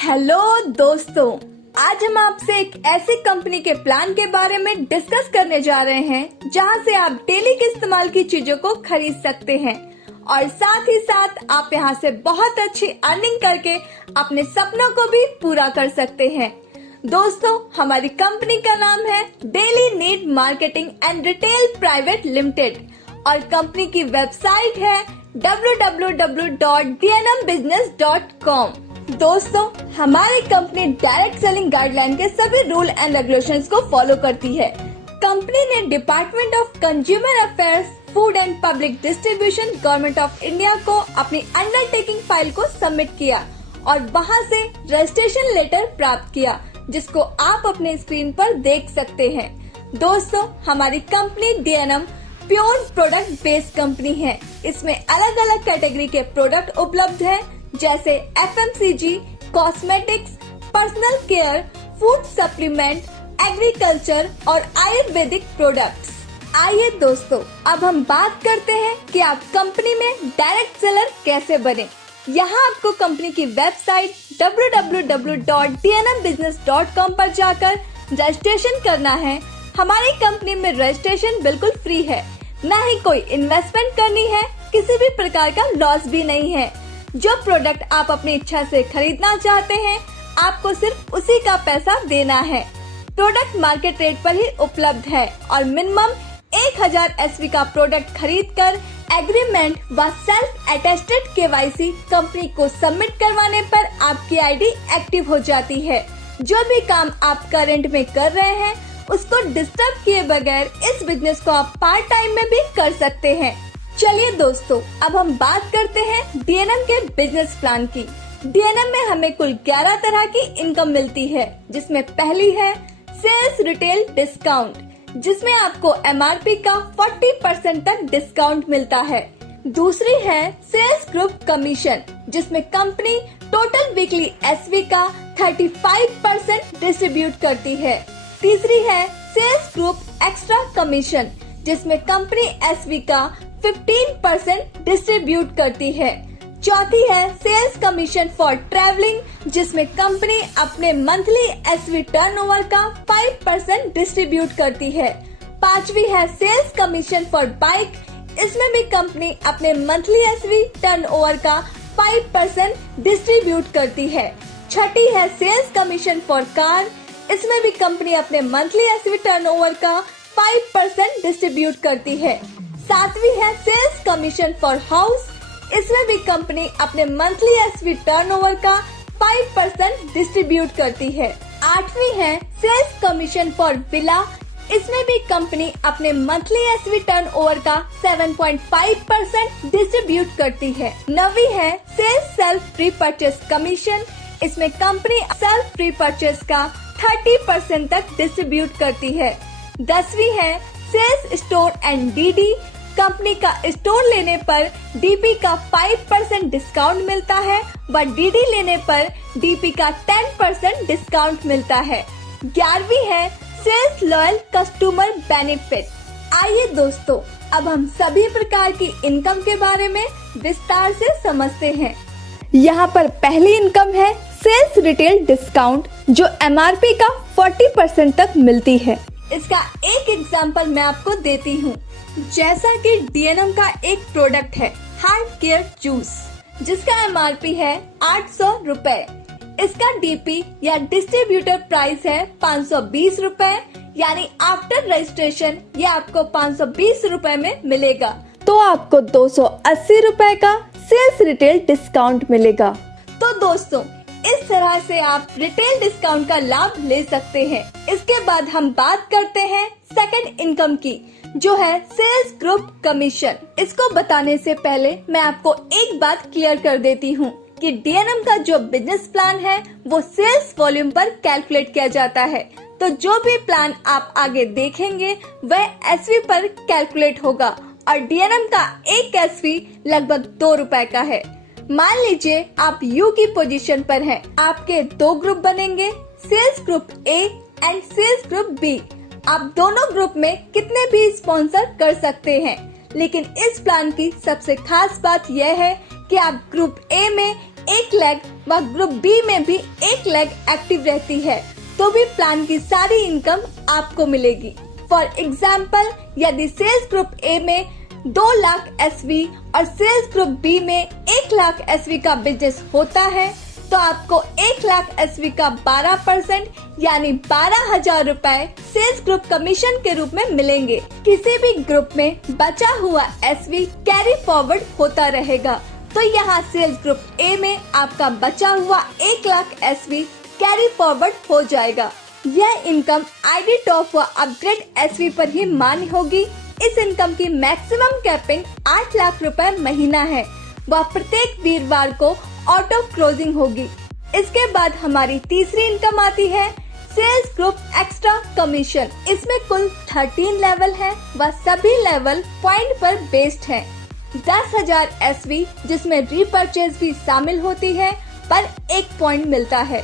Hello दोस्तों, आज हम आपसे एक ऐसी कंपनी के प्लान के बारे में डिस्कस करने जा रहे हैं जहां से आप डेली के इस्तेमाल की चीजों को खरीद सकते हैं और साथ ही साथ आप यहां से बहुत अच्छी अर्निंग करके अपने सपनों को भी पूरा कर सकते हैं। दोस्तों, हमारी कंपनी का नाम है daily need marketing and retail private limited और कंपनी की वेबसाइट है www.dnmbusiness.com। दोस्तों, हमारी कंपनी डायरेक्ट सेलिंग गाइडलाइन के सभी रूल एंड रेगुलेशंस को फॉलो करती है। कंपनी ने department of consumer affairs, food and public distribution, government of India को अपनी अंडरटेकिंग फाइल को सबमिट किया और वहां से रजिस्ट्रेशन लेटर प्राप्त किया, जिसको आप अपने स्क्रीन पर देख सकते हैं। दोस्तों, हमारी company DNM pure product based company है। इसमें अलग अलग कैटेगरी के प्रोडक्ट उपलब्ध है, जैसे FMCG, cosmetics, personal care, food supplement, agriculture और आयुर्वेदिक प्रोडक्ट्स। आइए दोस्तों, अब हम बात करते हैं कि आप कंपनी में डायरेक्ट सेलर कैसे बने। यहाँ आपको कंपनी की वेबसाइट www.dnmbusiness.com पर जाकर रजिस्ट्रेशन करना है। हमारी कंपनी में रजिस्ट्रेशन बिल्कुल फ्री है, न ही कोई इन्वेस्टमेंट करनी है, किसी भी प्रकार का लॉस भी नहीं है। जो प्रोडक्ट आप अपनी इच्छा से खरीदना चाहते हैं, आपको सिर्फ उसी का पैसा देना है। प्रोडक्ट मार्केट रेट पर ही उपलब्ध है और मिनिमम 1000 SV का प्रोडक्ट खरीदकर एग्रीमेंट व सेल्फ अटेस्टेड KYC कंपनी को सबमिट करवाने पर आपकी ID एक्टिव हो जाती है। जो भी काम आप करंट में कर रहे हैं, उसको डिस्टर्ब किए बगैर इस बिजनेस को आप पार्ट टाइम में भी कर सकते हैं। चलिए दोस्तों, अब हम बात करते हैं DNM के बिजनेस प्लान की। DNM में हमें कुल 11 तरह की इनकम मिलती है, जिसमें पहली है सेल्स रिटेल डिस्काउंट, जिसमें आपको MRP का 40% तक डिस्काउंट मिलता है। दूसरी है सेल्स ग्रुप कमीशन, जिसमें कंपनी टोटल वीकली SV का 35% डिस्ट्रीब्यूट करती है। तीसरी है सेल्स ग्रुप एक्स्ट्रा कमीशन, जिसमें कंपनी SV का 15% डिस्ट्रीब्यूट करती है। चौथी है सेल्स कमीशन फॉर ट्रैवलिंग, जिसमें कंपनी अपने मंथली SV टर्नओवर का 5% डिस्ट्रीब्यूट करती है। पांचवी है सेल्स कमीशन फॉर बाइक, इसमें भी कंपनी अपने मंथली SV टर्नओवर का 5% डिस्ट्रीब्यूट करती है। छठी है सेल्स कमीशन फॉर कार, इसमें भी कंपनी अपने मंथली SV टर्नओवर का 5% डिस्ट्रीब्यूट करती है। सातवीं है सेल्स कमीशन फॉर हाउस, इसमें भी कंपनी अपने मंथली SV टर्नओवर का 5% डिस्ट्रीब्यूट करती है। आठवीं है सेल्स कमीशन फॉर विला, इसमें भी कंपनी अपने मंथली SV टर्नओवर का 7.5% डिस्ट्रीब्यूट करती है। नवीं है sales self pre purchase commission, इसमें कंपनी सेल्फ प्री परचेस का 30% तक डिस्ट्रीब्यूट करती है। 10वीं है sales store and DD, company का स्टोर लेने पर DP का 5% डिस्काउंट मिलता है व DD लेने पर DP का 10% डिस्काउंट मिलता है। 11वीं है सेल्स लॉयल कस्टमर बेनिफिट। आइए दोस्तों, अब हम सभी प्रकार की इनकम के बारे में विस्तार से समझते हैं। यहाँ पर पहली इनकम है सेल्स रिटेल डिस्काउंट, जो MRP का 40% तक मिलती है। इसका एक एग्जाम्पल मैं आपको देती हूँ। जैसा कि DNM का एक प्रोडक्ट है हार्ट केयर जूस, जिसका MRP है 800 रुपए। इसका DP या डिस्ट्रीब्यूटर प्राइस है 520 रुपए, यानी आफ्टर रजिस्ट्रेशन ये आपको 520 रुपए में मिलेगा, तो आपको 280 रुपए का सेल्स रिटेल डिस्काउंट मिलेगा। तो दोस्तों, इस तरह से आप रिटेल डिस्काउंट का लाभ ले सकते हैं। इसके बाद हम बात करते हैं सेकंड इनकम की, जो है सेल्स ग्रुप कमीशन। इसको बताने से पहले मैं आपको एक बात क्लियर कर देती हूँ कि DNM का जो बिजनेस प्लान है वो सेल्स वॉल्यूम पर कैलकुलेट किया जाता है। तो जो भी प्लान आप आगे देखेंगे वह SV पर कैलकुलेट होगा और DNM का एक SV लगभग 2 रुपए का है। मान लीजिए आप U की पोजीशन पर हैं। आपके 2 ग्रुप बनेंगे, sales group A and sales group B। आप दोनों ग्रुप में कितने भी स्पॉन्सर कर सकते हैं, लेकिन इस प्लान की सबसे खास बात यह है कि आप ग्रुप A में 1 लेग व ग्रुप बी में भी 1 लेग एक्टिव रहती है तो भी प्लान की सारी इनकम आपको मिलेगी। फॉर एग्जाम्पल, यदि सेल्स ग्रुप ए में 2 लाख SV और सेल्स ग्रुप बी में 1 लाख SV का बिजनेस होता है तो आपको 1 लाख SV का 12% यानी 12,000 रुपए सेल्स ग्रुप कमीशन के रूप में मिलेंगे। किसी भी ग्रुप में बचा हुआ SV कैरी फॉरवर्ड होता रहेगा तो यहाँ सेल्स ग्रुप ए में आपका बचा हुआ 1 लाख SV कैरी फॉरवर्ड हो जाएगा। यह इनकम ID टॉप व अपग्रेड SV पर ही मान्य होगी। इस इनकम की मैक्सिमम कैपिंग 8 लाख रुपए महीना है व प्रत्येक वीरवार को ऑटो क्लोजिंग होगी। इसके बाद हमारी तीसरी इनकम आती है सेल्स ग्रुप एक्स्ट्रा कमीशन। इसमें कुल 13 लेवल है व सभी लेवल पॉइंट पर बेस्ड है। 10,000 SV जिसमें रीपरचेज भी शामिल होती है पर 1 पॉइंट मिलता है।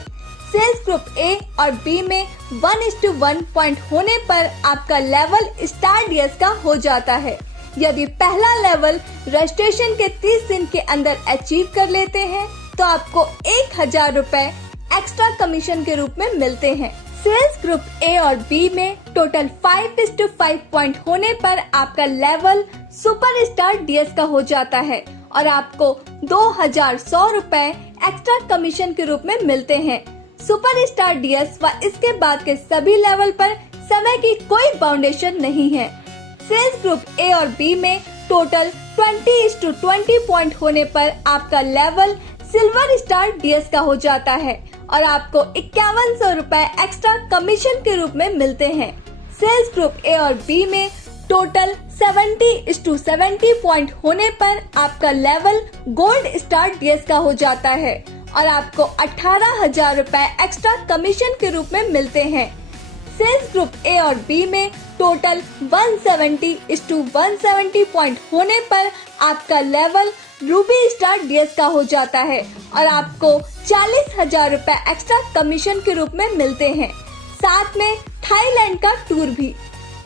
सेल्स ग्रुप ए और बी में 1:1 पॉइंट होने पर आपका लेवल स्टार DS का हो जाता है। यदि पहला लेवल रजिस्ट्रेशन के 30 दिन के अंदर अचीव कर लेते हैं तो आपको 1,000 रुपए एक्स्ट्रा कमीशन के रूप में मिलते हैं। सेल्स ग्रुप ए और बी में टोटल 5:5 पॉइंट होने पर आपका लेवल सुपर स्टार DS का हो जाता है और आपको 2,100 रुपए एक्स्ट्रा कमीशन के रूप में मिलते हैं। सुपर स्टार DS व इसके बाद के सभी लेवल पर समय की कोई बाउंडेशन नहीं है। सेल्स ग्रुप ए और बी में टोटल 20:20 पॉइंट होने पर आपका लेवल सिल्वर स्टार DS का हो जाता है और आपको 5,100 रुपए एक्स्ट्रा कमीशन के रूप में मिलते हैं। सेल्स ग्रुप ए और बी में टोटल 70:70 पॉइंट होने पर आपका लेवल गोल्ड स्टार DS का हो जाता है और आपको 18,000 रुपए एक्स्ट्रा कमीशन के रूप में मिलते हैं। सेल्स ग्रुप ए और बी में टोटल 170:170 पॉइंट होने पर आपका लेवल रूबी स्टार DS का हो जाता है और आपको 40,000 रुपए एक्स्ट्रा कमीशन के रूप में मिलते हैं। साथ में थाईलैंड का टूर भी।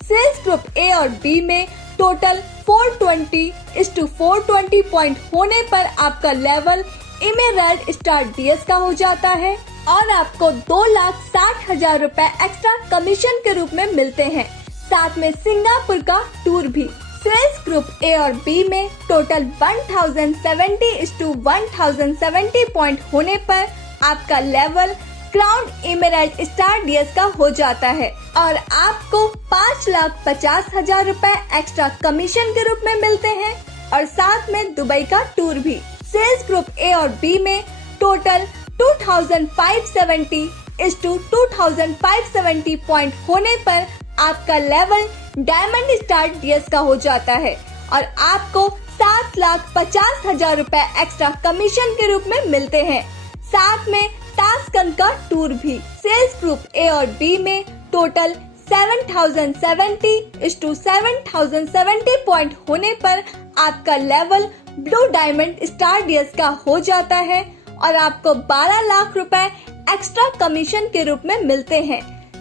सेल्स ग्रुप ए और बी में टोटल 420:420 पॉइंट होने पर आपका लेवल इमेरल्ड स्टार DS का हो जाता है और आपको 2,60,000 रुपए एक्स्ट्रा कमीशन के रूप में मिलते हैं। साथ में सिंगापुर का टूर भी। सेल्स ग्रुप ए और बी में टोटल 1,070:1,070 पॉइंट होने पर आपका लेवल क्राउन इमेरल्ड स्टार DS का हो जाता है और आपको 5,50,000 रुपए एक्स्ट्रा कमीशन के रूप में मिलते हैं और साथ में दुबई का टूर भी। सेल्स ग्रुप ए और बी में टोटल 2,570:2,570 पॉइंट होने पर आपका लेवल डायमंड स्टार DS का हो जाता है और आपको 7,50,000 रुपए एक्स्ट्रा कमीशन के रूप में मिलते हैं। साथ में टास्कन का टूर भी। सेल्स ग्रुप ए और बी में टोटल 7,070:7,070 पॉइंट होने पर आपका level blue diamond star DS का हो जाता है और आपको 12 लाख रुपए एक्स्ट्रा कमीशन के रूप में मिलते हैं।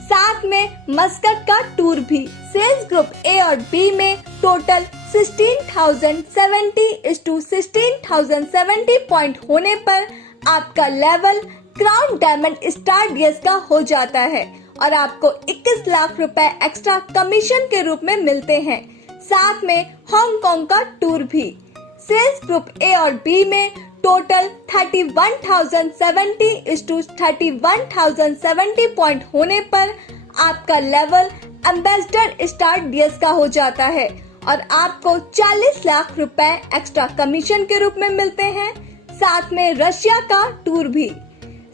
साथ में मस्कट का टूर भी। सेल्स ग्रुप ए और बी में टोटल 16,070:16,070 पॉइंट होने पर आपका level crown diamond star DS का हो जाता है और आपको 21 लाख रुपए एक्स्ट्रा कमीशन के रूप में मिलते हैं। साथ में हांगकांग का टूर भी। सेल्स ग्रुप ए और बी में टोटल 31,070:31,070 पॉइंट होने पर आपका लेवल एम्बेसडर स्टार DS का हो जाता है और आपको 40 लाख रुपए एक्स्ट्रा कमीशन के रूप में मिलते हैं। साथ में रशिया का टूर भी।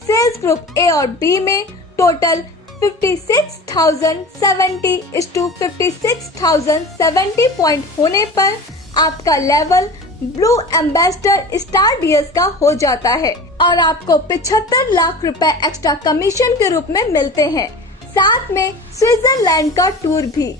सेल्स ग्रुप ए और बी में टोटल 56,070:56,070 पॉइंट होने पर आपका level blue ambassador star DS का हो जाता है और आपको 75 लाख रुपए एक्स्ट्रा कमीशन के रूप में मिलते हैं। साथ में स्विट्जरलैंड का टूर भी।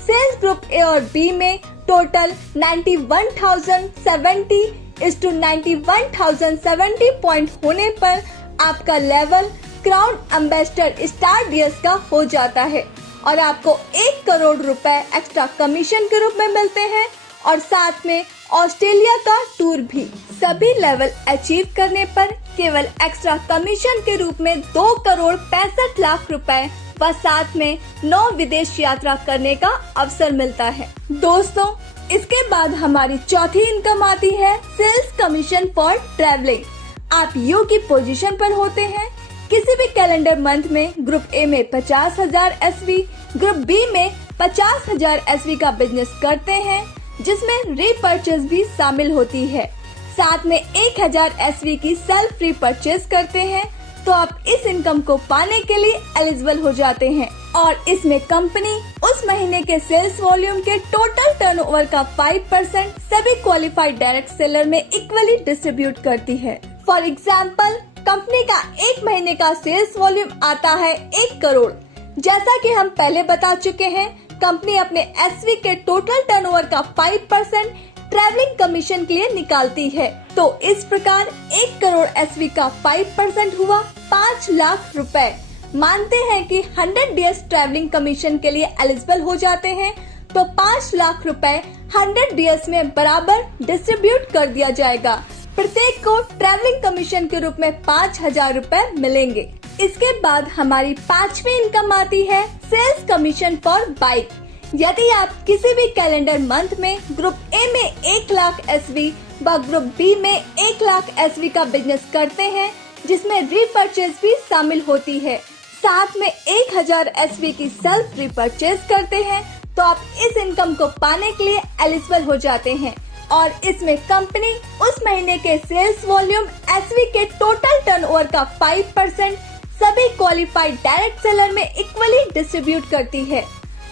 सेल्स ग्रुप ए और बी में टोटल 91,070:91,070 पॉइंट होने पर आपका level crown ambassador star DS का हो जाता है और आपको 1 करोड़ रुपए एक्स्ट्रा कमीशन के रूप में मिलते हैं और साथ में ऑस्ट्रेलिया का टूर भी। सभी लेवल अचीव करने पर केवल एक्स्ट्रा कमीशन के रूप में 2,65,00,000 रुपए व साथ में 9 विदेश यात्रा करने का अवसर मिलता है। दोस्तों, इसके बाद हमारी चौथी इनकम आती है सेल्स कमीशन फॉर ट्रैवलिंग। आप यू की पोजीशन पर होते हैं, किसी भी कैलेंडर मंथ में ग्रुप ए में 50,000 SV, ग्रुप बी में 50,000 SV का बिजनेस करते हैं, जिसमें रीपर्चेज भी शामिल होती है। साथ में 1,000 SV की सेल्फ रीपर्चेज करते हैं, तो आप इस इनकम को पाने के लिए एलिजिबल हो जाते हैं और इसमें कंपनी उस महीने के सेल्स वॉल्यूम के टोटल टर्नओवर का 5% सभी क्वालिफाइड डायरेक्ट सेलर में इक्वली डिस्ट्रीब्यूट करती है। फॉर एग्जाम्पल, कंपनी का एक महीने का सेल्स वॉल्यूम आता है 1 करोड़। जैसा कि हम पहले बता चुके हैं, कंपनी अपने SV के टोटल टर्नओवर का 5% ट्रैवलिंग कमीशन के लिए निकालती है। तो इस प्रकार 1 करोड़ SV का 5% हुआ 5 लाख रुपए। मानते हैं कि 100 डेज ट्रैवलिंग कमीशन के लिए एलिजिबल हो जाते हैं, तो 5 लाख रुपए 100 डेज में बराबर डिस्ट्रीब्यूट कर दिया जाएगा। प्रत्येक को ट्रैवलिंग कमीशन के रूप में 5,000 रुपए मिलेंगे। इसके बाद हमारी पांचवी इनकम आती है सेल्स कमीशन फॉर बाइक। यदि आप किसी भी कैलेंडर मंथ में ग्रुप ए में 1 लाख SV व ग्रुप बी में 1 लाख SV का बिजनेस करते हैं, जिसमें रीपर्चेज भी शामिल होती है, साथ में 1,000 SV की सेल्फ रीपर्चेज करते हैं, तो आप इस इनकम को पाने के लिए एलिजिबल हो जाते हैं और इसमें कंपनी उस महीने के सेल्स वॉल्यूम SV के टोटल टर्नओवर का 5% सभी क्वालिफाइड डायरेक्ट सेलर में इक्वली डिस्ट्रीब्यूट करती है।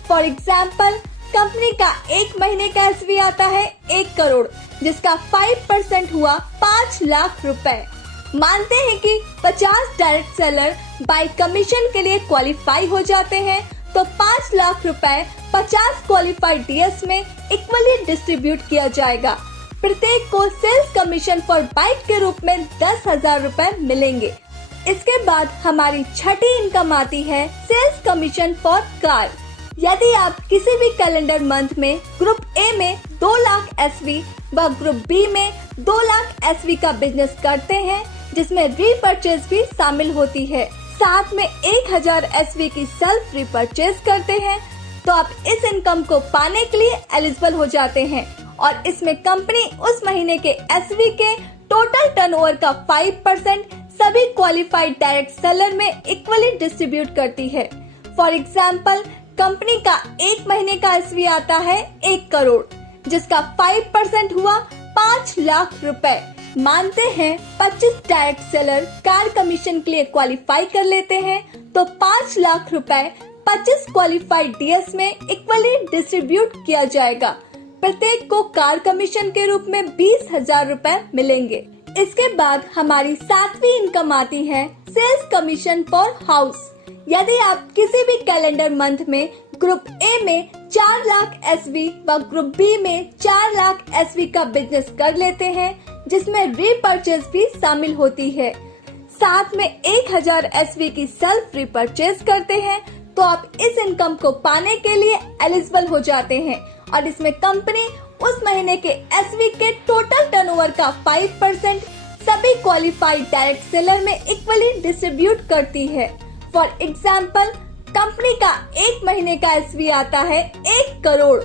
फॉर एग्जाम्पल, कंपनी का एक महीने का SV आता है 1 करोड़, जिसका 5% हुआ 5 लाख रुपए। मानते हैं कि 50 डायरेक्ट सेलर बाय कमीशन के लिए क्वालिफाई हो जाते हैं, तो 5 लाख रुपए 50 क्वालिफाइड DS में इक्वली डिस्ट्रीब्यूट किया जाएगा। प्रत्येक को सेल्स कमीशन फॉर बाइक के रूप में 10,000 रुपए मिलेंगे। इसके बाद हमारी छठी इनकम आती है सेल्स कमीशन फॉर कार। यदि आप किसी भी कैलेंडर मंथ में ग्रुप ए में 2 लाख SV व ग्रुप बी में 2 लाख SV का बिजनेस करते हैं, जिसमें रीपर्चेज भी शामिल होती है, साथ में 1,000 SV की सेल्फ रीपर्चेज करते हैं, तो आप इस इनकम को पाने के लिए एलिजिबल हो जाते हैं और इसमें कंपनी उस महीने के SV के टोटल टर्नओवर का 5% सभी क्वालिफाइड डायरेक्ट सेलर में इक्वली डिस्ट्रीब्यूट करती है। फॉर एग्जाम्पल, कंपनी का एक महीने का SV आता है 1 करोड़, जिसका 5% हुआ 5 लाख रुपए। मानते हैं 25 डायरेक्ट सेलर कार कमीशन के लिए क्वालिफाई कर लेते हैं, तो 5 लाख रुपए 25 क्वालिफाइड DS में इक्वली डिस्ट्रीब्यूट किया जाएगा। प्रत्येक को कार कमीशन के रूप में 20,000 रुपए मिलेंगे। इसके बाद हमारी सातवीं इनकम आती है सेल्स कमीशन फॉर हाउस। यदि आप किसी भी कैलेंडर मंथ में ग्रुप ए में 4 लाख SV व ग्रुप बी में 4 लाख SV का बिजनेस कर लेते हैं, जिसमें रीपर्चेज भी शामिल होती है, साथ में 1,000 SV की सेल्फ रीपर्चेज करते हैं, तो आप इस इनकम को पाने के लिए एलिजिबल हो जाते हैं और इसमें कंपनी उस महीने के SV के टोटल टर्नओवर का 5% सभी क्वालिफाइड डायरेक्ट सेलर में इक्वली डिस्ट्रीब्यूट करती है। फॉर एग्जाम्पल, कंपनी का एक महीने का SV आता है 1 करोड़,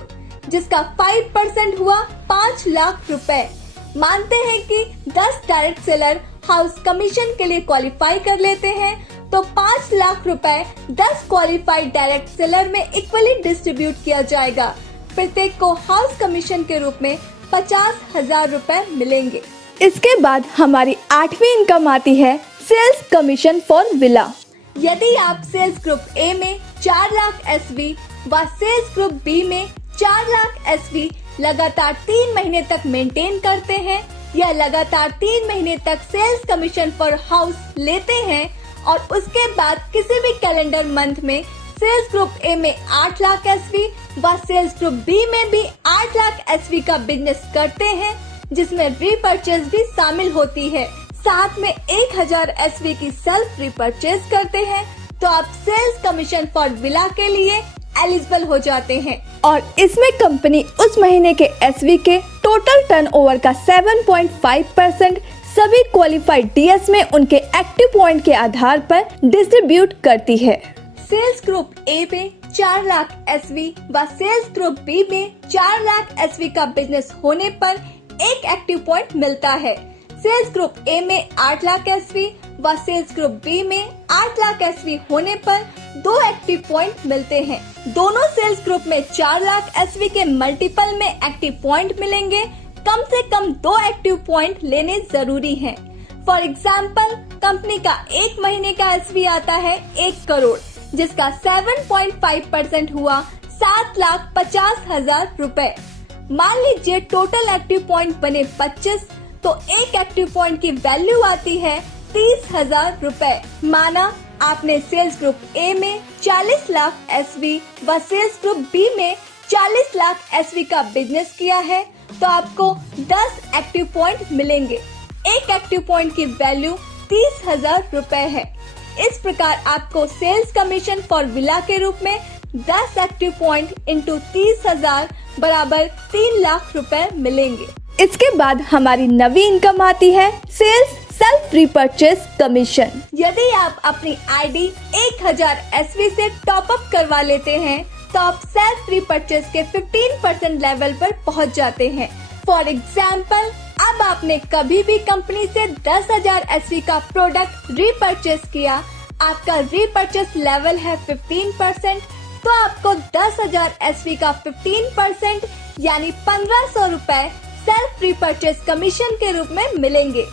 जिसका 5% हुआ 5 लाख रुपए। मानते हैं कि 10 डायरेक्ट सेलर हाउस कमीशन के लिए क्वालिफाई कर लेते हैं, तो 5 लाख रुपए 10 क्वालिफाइड डायरेक्ट सेलर में इक्वली डिस्ट्रीब्यूट किया जाएगा। प्रत्येक को हाउस कमीशन के रूप में 50,000 रुपए मिलेंगे। इसके बाद हमारी आठवीं इनकम आती है सेल्स कमीशन फॉर विला। यदि आप सेल्स ग्रुप ए में 4 लाख SV व सेल्स ग्रुप बी में 4 लाख SV लगातार 3 महीने तक मेंटेन करते हैं या लगातार 3 महीने तक सेल्स कमीशन फॉर हाउस लेते हैं और उसके बाद किसी भी कैलेंडर मंथ में सेल्स ग्रुप ए में 8 लाख SV व सेल्स ग्रुप बी में भी 8 लाख SV का बिजनेस करते हैं, जिसमें रीपर्चेज भी शामिल होती है, साथ में 1,000 SV की सेल्फ रीपर्चेज करते हैं, तो आप सेल्स कमीशन फॉर विला के लिए एलिजिबल हो जाते हैं और इसमें कंपनी उस महीने के SV के टोटल टर्नओवर का 7.5% सभी क्वालिफाइड डीएस में उनके एक्टिव पॉइंट के आधार पर डिस्ट्रीब्यूट करती है। सेल्स ग्रुप ए में 4 लाख एसवी व सेल्स ग्रुप बी में 4 लाख एसवी का बिजनेस होने पर एक एक्टिव पॉइंट मिलता है। सेल्स ग्रुप ए में 8 लाख एसवी व सेल्स ग्रुप बी में 8 लाख एसवी होने पर 2 एक्टिव पॉइंट मिलते हैं। दोनों सेल्स ग्रुप में 4 लाख एसवी के मल्टीपल में एक्टिव पॉइंट मिलेंगे। कम से कम 2 एक्टिव पॉइंट लेने जरूरी हैं। फॉर एग्जाम्पल, कंपनी का एक महीने का एसवी आता है 1 करोड़, जिसका 7.5% हुआ 7,50,000 रुपए। मान लीजिए टोटल एक्टिव पॉइंट बने 25, तो एक एक्टिव पॉइंट की वैल्यू आती है 30,000 रुपए। माना आपने सेल्स ग्रुप ए में 40 लाख एसवी व सेल्स ग्रुप बी में 40 लाख एसवी का बिजनेस किया है, तो आपको 10 एक्टिव पॉइंट मिलेंगे। एक एक्टिव पॉइंट की वैल्यू 30,000 रुपए है। इस प्रकार आपको सेल्स कमीशन फॉर विला के रूप में 10 एक्टिव पॉइंट इंटू 30,000 बराबर 3 लाख रुपए मिलेंगे। इसके बाद हमारी नवी इनकम आती है सेल्स सेल्फ रीपर्चेस कमीशन। यदि आप अपनी आईडी 1000 एसवी से टॉप अप करवा लेते हैं, तो आप सेल्फ रीपर्चेस के 15% लेवल पर पहुंच जाते हैं। फॉर एग्जाम्पल, अब आपने कभी भी कंपनी से 10,000 एसवी का प्रोडक्ट रीपर्चेस किया, आपका रीपर्चेस लेवल है 15%, तो आपको 10,000 एसवी का 15% यानी 1,500 रुपए सेल्फ रीपर्चेस कमीशन के रूप में मिलेंगे।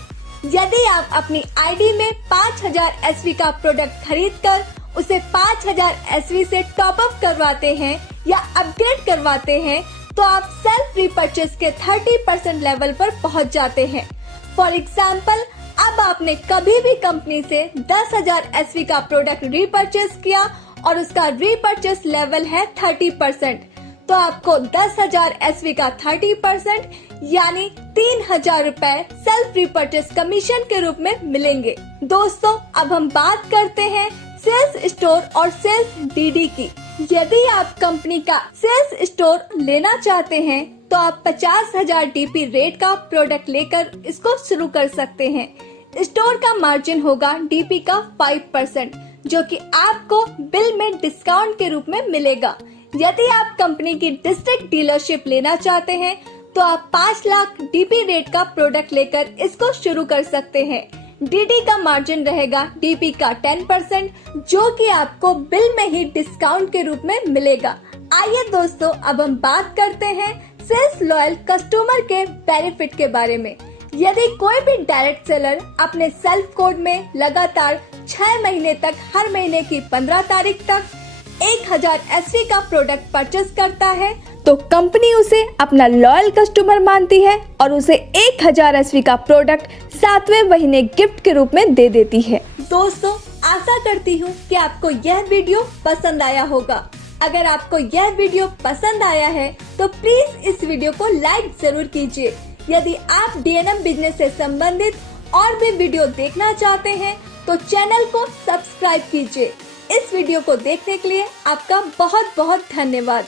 यदि आप अपनी आईडी में 5,000 एसवी का प्रोडक्ट खरीदकर उसे 5,000 एसवी से टॉप अप करवाते हैं या अपग्रेड करवाते हैं, तो आप सेल्फ रीपर्चेस के 30% लेवल पर पहुंच जाते हैं। फॉर एग्जाम्पल, अब आपने कभी भी कंपनी से 10,000 एसवी का प्रोडक्ट रीपर्चेस किया और उसका रीपर्चेस लेवल है 30%, तो आपको 10,000 एसवी का 30% यानी 3,000 रुपए सेल्फ रीपर्चेस कमीशन के रूप में मिलेंगे। दोस्तों, अब हम बात करते हैं सेल्स स्टोर और सेल्स डीडी की। यदि आप कंपनी का सेल्स स्टोर लेना चाहते हैं, तो आप 50,000 डीपी रेट का प्रोडक्ट लेकर इसको शुरू कर सकते हैं। स्टोर का मार्जिन होगा डीपी का 5%, जो कि आपको बिल में डिस्काउंट के रूप में मिलेगा। यदि आप कंपनी की डिस्ट्रिक्ट डीलरशिप लेना चाहते हैं, तो आप 5 लाख डीपी रेट का प्रोडक्ट लेकर इसको शुरू कर सकते हैं। डीडी का मार्जिन रहेगा डीपी का 10%, जो कि आपको बिल में ही डिस्काउंट के रूप में मिलेगा। आइए दोस्तों, अब हम बात करते हैं सेल्स लॉयल कस्टमर के बेनिफिट के बारे में। यदि कोई भी डायरेक्ट सेलर अपने सेल्फ कोड में लगातार 6 महीने तक हर महीने की 15 तारीख तक 1000 एसवी का प्रोडक्ट परचेस करता है, तो कंपनी उसे अपना लॉयल कस्टमर मानती है और उसे 1000 एसवी का प्रोडक्ट 7वें महीने गिफ्ट के रूप में दे देती है। दोस्तों, आशा करती हूँ कि आपको यह वीडियो पसंद आया होगा। अगर आपको यह वीडियो पसंद आया है, तो प्लीज इस वीडियो को लाइक जरूर कीजिए। यदि आप डीएनएम बिजनेस से संबंधित और भी वीडियो देखना चाहते हैं, तो चैनल को सब्सक्राइब कीजिए। इस वीडियो को देखने के लिए आपका बहुत बहुत धन्यवाद।